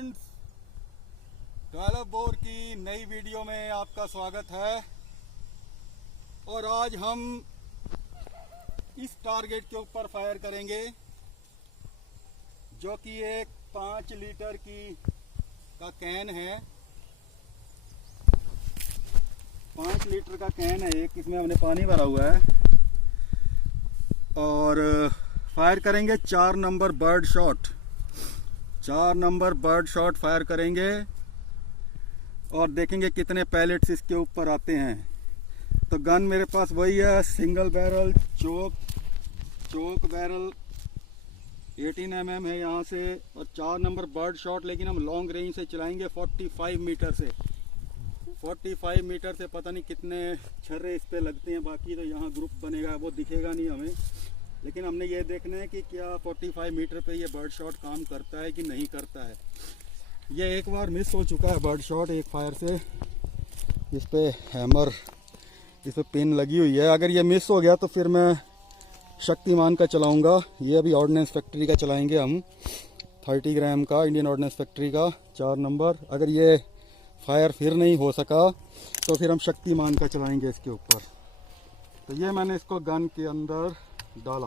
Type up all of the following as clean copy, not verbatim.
Friends, twelve bore की नई video में आपका स्वागत है। और आज हम इस टारगेट के ऊपर फायर करेंगे जो कि एक 5 लीटर का कैन है। 5 लीटर का कैन है एक, इसमें हमने पानी भरा हुआ है और फायर करेंगे 4 number bird shot. 4 number bird shot fire करेंगे और देखेंगे कितने पैलेट्स इसके ऊपर आते हैं। तो गन मेरे पास वही है, सिंगल बैरल चोक बैरल 18 mm है यहाँ से, और 4 नंबर बर्ड शॉट। लेकिन हम लॉन्ग रेंज से चलाएंगे 45 मीटर से। 45 मीटर से पता नहीं कितने छर्रे इस पे लगते हैं, बाकी तो यहाँ ग्रुप बनेगा वो दिखेगा नहीं हमें। लेकिन हमने ये देखना है कि क्या 45 मीटर पे ये बर्ड शॉट काम करता है कि नहीं करता है। ये एक बार मिस हो चुका है बर्ड शॉट एक फायर से। इस पे हैमर, इस पे पिन लगी हुई है। अगर ये मिस हो गया तो फिर मैं शक्तिमान का चलाऊंगा। ये अभी ऑर्डिनेंस फैक्ट्री का चलाएंगे हम, 30 ग्राम का, इंडियन ऑर्डिनेंस फैक्ट्री का 4 नंबर। अगर ये फायर फिर नहीं हो सका तो फिर हम शक्तिमान का चलाएंगे इसके ऊपर। तो ये मैंने इसको गन के अंदर डाला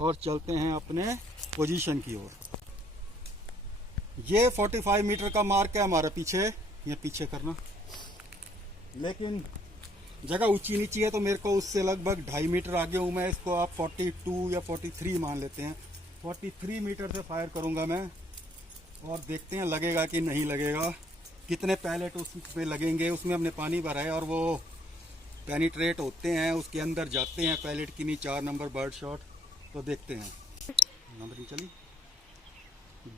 और चलते हैं अपने पोजीशन की ओर। ये 45 मीटर का मार्क है हमारे पीछे, ये पीछे करना। लेकिन जगह ऊंची नीची है तो मेरे को उससे लगभग 2.5 मीटर आगे हूँ मैं। इसको आप 42 या 43 मान लेते हैं। 43 मीटर से फायर करूँगा मैं और देखते हैं लगेगा कि नहीं लगेगा, कितने पैलेट उस पे लगेंगे। उसमें हमने पानी भरा है और वो पेनिट्रेट होते हैं, उसके अंदर जाते हैं पैलेट की नहीं। 4 नंबर बर्ड शॉट। तो देखते हैं। नंबर चली,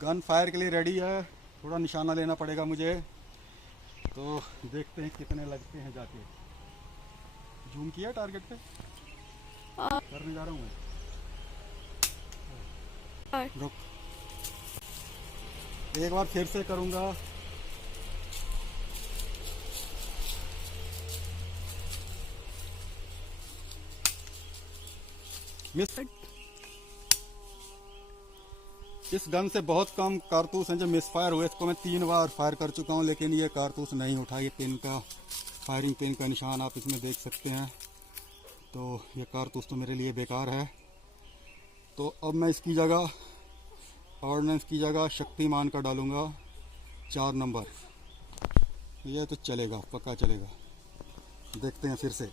गन फायर के लिए रेडी है। थोड़ा निशाना लेना पड़ेगा मुझे, तो देखते हैं कितने लगते हैं। जाके जूम किया टारगेट पे करने जा रहा हूँ मैं। रुक, एक बार फिर से करूँगा। मिस। इस गन से बहुत कम कारतूस हैं जो मिस फायर हुए। इसको मैं 3 बार फायर कर चुका हूँ लेकिन ये कारतूस नहीं उठा। ये पिन का, फायरिंग पिन का निशान आप इसमें देख सकते हैं। तो ये कारतूस तो मेरे लिए बेकार है। तो अब मैं इसकी जगह, ऑर्डिनेंस की जगह शक्तिमान का डालूंगा 4 नंबर। ये तो चलेगा, पक्का चलेगा। देखते हैं फिर से।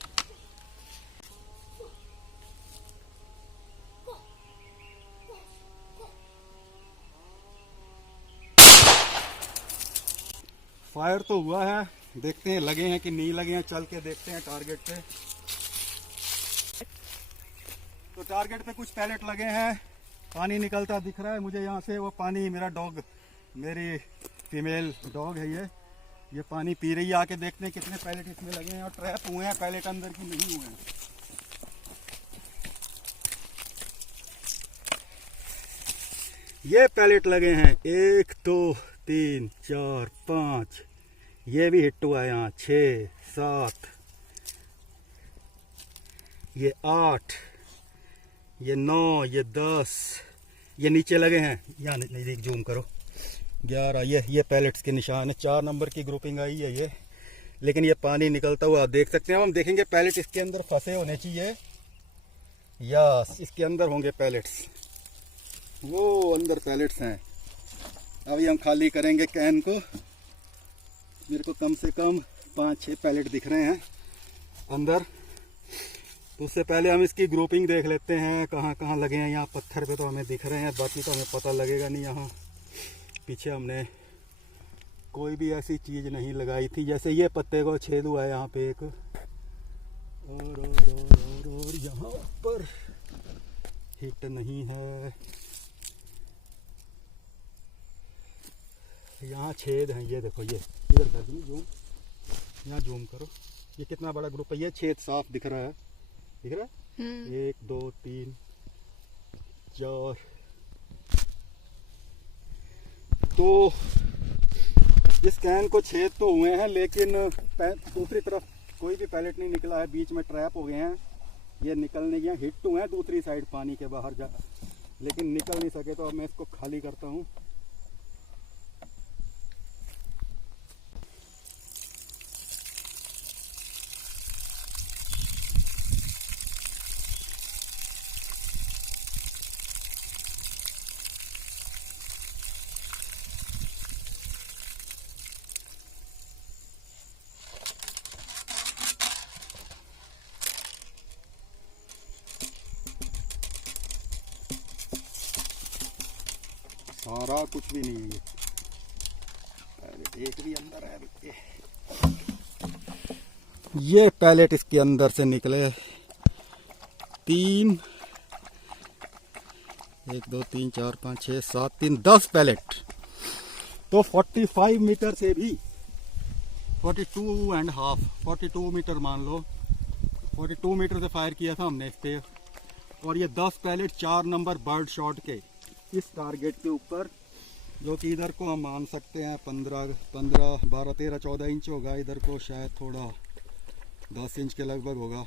फायर तो हुआ है, देखते हैं लगे हैं कि नहीं लगे हैं। चल के देखते हैं टारगेट पे। तो टारगेट पे कुछ पैलेट लगे हैं, पानी निकलता दिख रहा है मुझे यहाँ से। वो पानी मेरा डॉग, मेरी फीमेल डॉग है ये पानी पी रही है। आके देखते हैं कितने पैलेट इसमें लगे हैं और ट्रैप हुए हैं पैलेट अंदर की नहीं हुए हैं। ये पैलेट लगे हैं 1 2 3 4 5। ये भी हिट हुआ है यहाँ 6 7, ये 8, ये 9, ये 10। ये नीचे लगे हैं, यहाँ नहीं देख, जूम करो, 11। ये पैलेट्स के निशान है। 4 नंबर की ग्रुपिंग आई है ये। लेकिन ये पानी निकलता हुआ आप देख सकते हैं। हम देखेंगे पैलेट इसके अंदर फंसे होने चाहिए। यस, इसके अंदर होंगे पैलेट्स। वो अंदर पैलेट्स हैं। अभी हम खाली करेंगे कैन को। मेरे को कम से कम 5-6 पैलेट दिख रहे हैं अंदर। तो उससे पहले हम इसकी ग्रुपिंग देख लेते हैं, कहाँ कहाँ लगे हैं। यहाँ पत्थर पे तो हमें दिख रहे हैं, बाकी तो हमें पता लगेगा नहीं। यहाँ पीछे हमने कोई भी ऐसी चीज़ नहीं लगाई थी। जैसे ये पत्ते को छेद हुआ है यहाँ पे एक, और यहाँ पर हिट नहीं है। यहाँ छेद हैं, ये देखो, ये इधर कर दूँ जूम, यहाँ जूम करो। ये कितना बड़ा ग्रुप है। ये छेद साफ दिख रहा है, दिख रहा है। 1 2 3 4। तो इस कैन को छेद तो हुए हैं लेकिन दूसरी तरफ कोई भी पैलेट नहीं निकला है। बीच में ट्रैप हो गए हैं। ये निकलने के हिट हुए हैं दूसरी साइड पानी के बाहर जा, लेकिन निकल नहीं सके। तो अब मैं इसको खाली करता हूँ। भरा कुछ भी नहीं है ये। पैलेट एक भी अंदर है अभी। ये पैलेट इसके अंदर से निकले 3 1 2 3 4 5 6 7 3 10 पैलेट। तो 45 मीटर से भी 42 मीटर मान लो, 42 मीटर से फायर किया था हमने इस पे। और ये 10 पैलेट 4 नंबर बर्ड शॉट के इस टारगेट के ऊपर, जो कि इधर को हम मान सकते हैं 15 12 13 14 इंच होगा, इधर को शायद थोड़ा 10 इंच के लगभग होगा,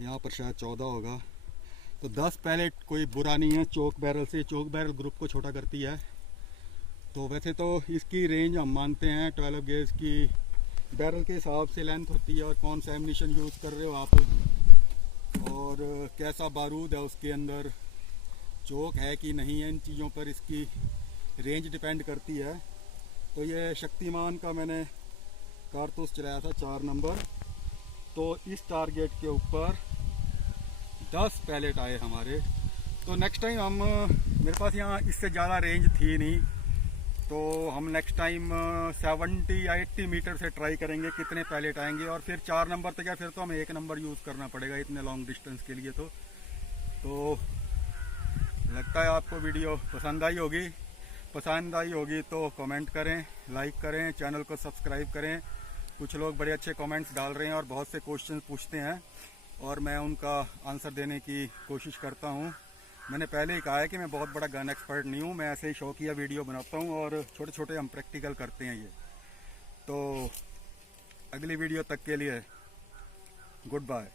यहाँ पर शायद 14 होगा। तो 10 पैलेट कोई बुरा नहीं है। चोक बैरल से, चोक बैरल ग्रुप को छोटा करती है। तो वैसे तो इसकी रेंज हम मानते हैं 12 गेज की, बैरल के हिसाब से लेंथ होती है और कौन सा एमिनेशन यूज़ कर रहे हो आप, और कैसा बारूद है उसके अंदर, चोक है कि नहीं है, इन चीज़ों पर इसकी रेंज डिपेंड करती है। तो ये शक्तिमान का मैंने कारतूस चलाया था 4 नंबर। तो इस टारगेट के ऊपर 10 पैलेट आए हमारे। तो नेक्स्ट टाइम हम, मेरे पास यहाँ इससे ज़्यादा रेंज थी नहीं, तो हम नेक्स्ट टाइम 70 या 80 मीटर से ट्राई करेंगे कितने पैलेट आएंगे। और फिर 4 नंबर तक या फिर तो हमें 1 नंबर यूज़ करना पड़ेगा इतने लॉन्ग डिस्टेंस के लिए। तो लगता है आपको वीडियो पसंद आई होगी। पसंद आई होगी तो कमेंट करें, लाइक करें, चैनल को सब्सक्राइब करें। कुछ लोग बड़े अच्छे कमेंट्स डाल रहे हैं और बहुत से क्वेश्चन पूछते हैं और मैं उनका आंसर देने की कोशिश करता हूं। मैंने पहले ही कहा है कि मैं बहुत बड़ा गन एक्सपर्ट नहीं हूं, मैं ऐसे ही शौकिया वीडियो बनाता हूं और छोटे छोटे हम प्रैक्टिकल करते हैं ये। तो अगली वीडियो तक के लिए गुड बाय।